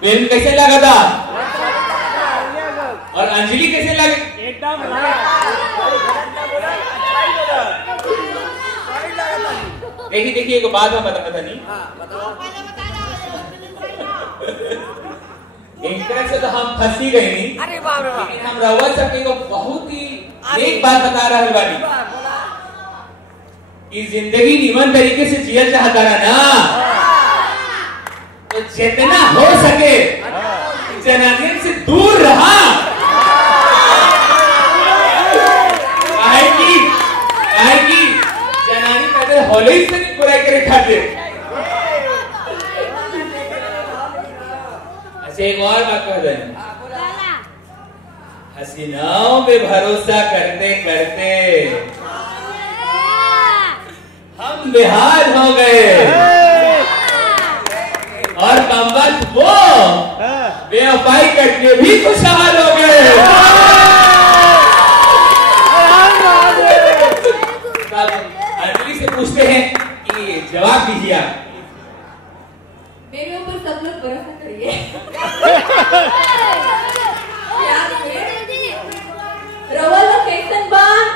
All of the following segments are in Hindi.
फिल्म कैसे लगा था और अंजलि कैसे लगी? एकदम देखिए देखिए एक बात मैं बताता नहीं। एक तरह से तो हम फंसी गए नहीं, लेकिन हम रवा सबके को बहुत ही एक बात बता रहा बानी कि जिंदगी निमन तरीके से जिया चाहता ना तो जितना हो सके जनानियन से दूर रहा। कि जनानी कहते होली से नहीं बुराई करे खाते। अच्छा एक और बात कह दें, हसीनाओं पे भरोसा करते करते हम बेहाल हो गए और कमबख्त वो बेवफाई करके भी खुशहाल हो गए। अंजलि से पूछते हैं कि जवाब दीजिए आप। मेरे ऊपर सब लोग भरोसा करिए। रवा लोकेशन बार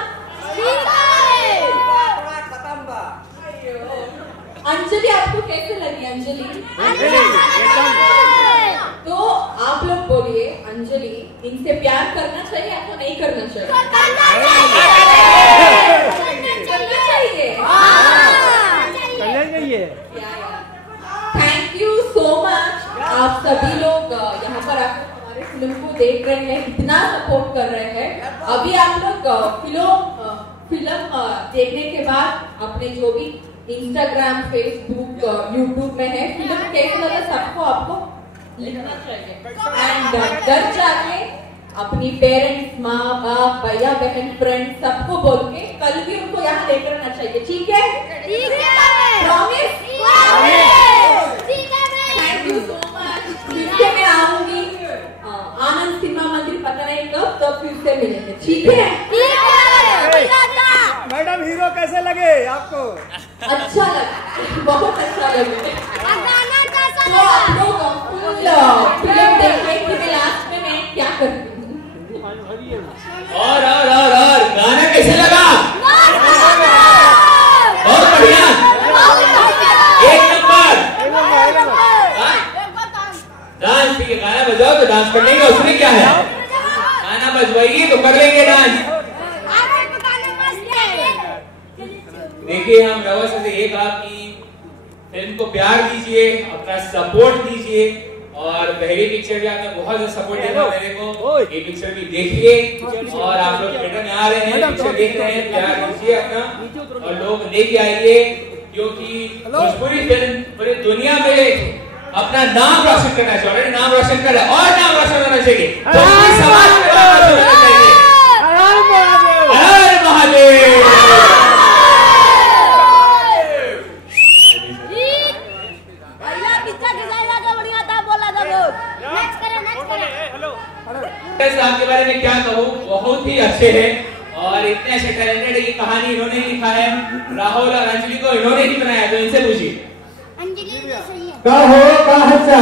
अंजलि आपको कैसे लगी? अंजलि तो आप लोग बोलिए, अंजलि इनसे प्यार करना चाहिए आपको नहीं करना चाहिए? Thank you so much. आप सभी लोग यहाँ पर आकर हमारे फिल्म को देख रहे हैं, इतना सपोर्ट कर रहे हैं। अभी आप लोग फिल्म देखने के बाद अपने जो भी इंस्टाग्राम, फेसबुक, यूट्यूब में है फिल्म कैसे लगा सबको आपको लिखना चाहिए। एंड घर जाके अपनी पेरेंट्स, माँ बाप, भैया बहन, फ्रेंड सबको बोल के कल भी उनको यहाँ लेकर आना चाहिए। ठीक है? Promise? Thank you so much. फिर से मैं आऊंगी आनंद सिनेमा मंदिर, पता नहीं कब, तब फिर से मिलेंगे। ठीक है? मैडम हीरो कैसे लगे आपको? अच्छा लगा, बहुत अच्छा लगा। तो आप लोग फिल्म देखने के लास्ट में मैं क्या करती हूँ? और गाना कैसे लगा? बहुत बढ़िया, एक नंबर। डांस ठीक है, गाना बजाओ तो डांस करने का उसमें क्या है? गाना बजवाइए तो कर लेंगे डांस। देखिए हम रवा से एक आपकी फिल्म को प्यार दीजिए, अपना सपोर्ट दीजिए और पहली पिक्चर भी आपने बहुत ज्यादा सपोर्ट दिया मेरे को। ये पिक्चर भी देखिए और आप लोग थिएटर में आ रहे हैं, पिक्चर देख रहे हैं, प्यार दीजिए अपना और लोग लेके आइए, क्योंकि भोजपुरी फिल्म पूरी दुनिया में अपना नाम रोशन करना चाहिए। ऑलरेडी नाम रोशन कर रहा है और नाम रोशन होना चाहिए। समाज में नाम रोशन होना चाहिए। हर महादेव। आपके बारे में क्या कहूँ, बहुत ही अच्छे हैं और इतने अच्छे टैलेंटेड। ये कहानी इन्होंने लिखा है, राहुल और अंजलि को इन्होंने ही बनाया, तो इनसे पूछिए। का हो का हच्चा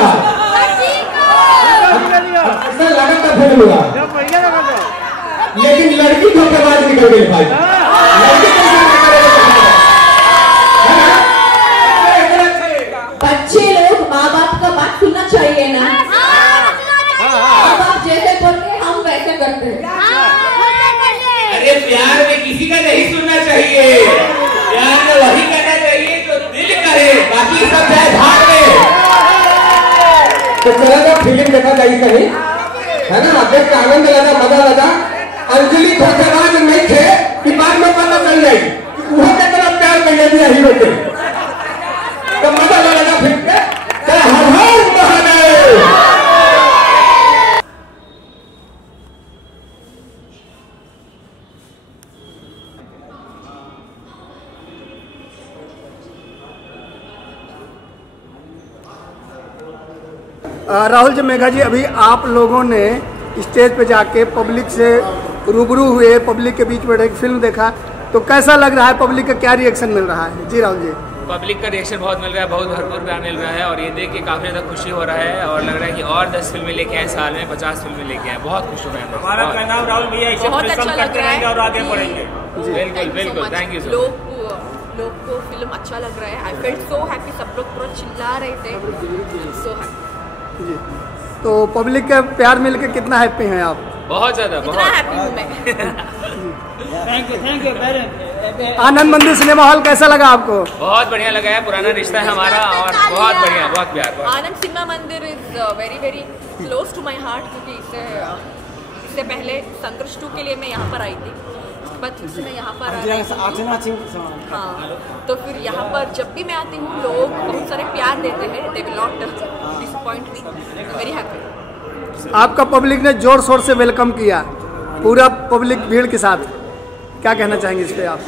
ऐसा लगा था फिल्म हुआ, लेकिन लड़की धोखेबाज निकल गई भाई। बच्चे लोग माँ बाप का बात सुनना चाहिए ना। माँ बाप जैसे बोलते हम वैसे करते हैं। अरे प्यार में किसी का नहीं सुनना चाहिए, प्यार में वही करना चाहिए जो दिल करे, बाकी सब चाहे भाग में। तो चला जब फिल्म देखा जाए कहीं है ना, देख के आनंद लगा, मजा लगा। अंजलि धोखेबाज नहीं थे कि बाद में पता चल जाए कि वो कितना प्यार कर दिया हीरो के, तो मजा लगेगा फिर के हर हर महादेव। राहुल जी, मेघा जी, अभी आप लोगों ने स्टेज पे जाके पब्लिक से रूबरू हुए, पब्लिक के बीच में एक फिल्म देखा, तो कैसा लग रहा है? पब्लिक का क्या रिएक्शन मिल रहा है? जी राहुल जी। पब्लिक का रिएक्शन बहुत मिल रहा है, बहुत भरपूर प्यार मिल रहा है और ये देख के काफ़ी ज़्यादा खुशी हो रहा है और लग रहा है कि और 10 फिल्में लेके आए, साल में 50 फिल्में लेके आए। बहुत खुश हो रहे हैं हमारा कहना है राहुल भैया ऐसे परिश्रम करते रहेंगे और आगे बढ़ेंगे। बिल्कुल बिल्कुल, थैंक यू। लोग को फिल्म अच्छा लग रहा है। आई फेल्ट सो हैप्पी, सब लोग पूरा चिल्ला रहे थे, सो हैप्पी जी। तो पब्लिक का प्यार मिलके कितना हैप्पी हैं आप? बहुत ज़्यादा, इतना हैप्पी हूँ मैं। Thank you. आनंद मंदिर सिनेमा हॉल कैसा लगा आपको? बहुत बढ़िया लगा है, पुराना रिश्ता है हमारा और बहुत बढ़िया, बहुत प्यार। Anand cinema Mandir is very very close to my heart, क्योंकि इससे पहले संघर्ष 2 के लिए मैं यहाँ पर आई थी, बट फिर से मैं यहाँ पर हाँ, तो फिर यहाँ पर जब भी मैं आती हूँ लोग बहुत सारे प्यार देते हैं, they will not disappoint me, very happy. आपका पब्लिक ने जोर शोर से वेलकम किया, पूरा पब्लिक भीड़ के साथ, क्या कहना चाहेंगे इस पे आप?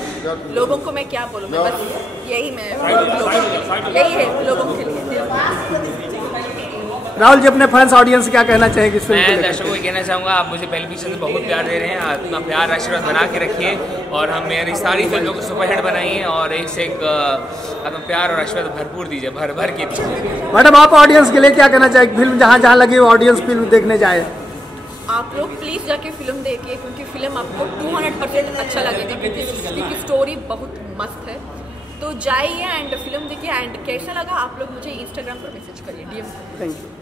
लोगों को मैं क्या बोलूँ, मैं बस यही है लोगों के लिए। राहुल जी, अपने फैंस ऑडियंस क्या कहना चाहेंगे इस फिल्म को मैं लेकर? दर्शकों को कहना चाहूँगा, आप मुझे पहले पीछे से बहुत प्यार दे रहे हैं, अपना प्यार आशीर्वाद बना के रखिए और हम मेरी सारी फिल्मों को सुपरहिट बनाइए और एक से एक अपना प्यार और आशीर्वाद भरपूर दीजिए, भर भर के दीजिए। मैडम, आप ऑडियंस के लिए क्या कहना चाहेंगे? फिल्म जहाँ जहाँ लगी वो ऑडियंस फिल्म देखने जाए। आप लोग प्लीज़ जाके फिल्म देखिए, क्योंकि फिल्म आपको 200% अच्छा लगेगा, क्योंकि स्टोरी बहुत मस्त है। तो जाइए एंड फिल्म देखिए, एंड कैसा लगा आप लोग मुझे इंस्टाग्राम पर मैसेज करिए, DM। Thank you.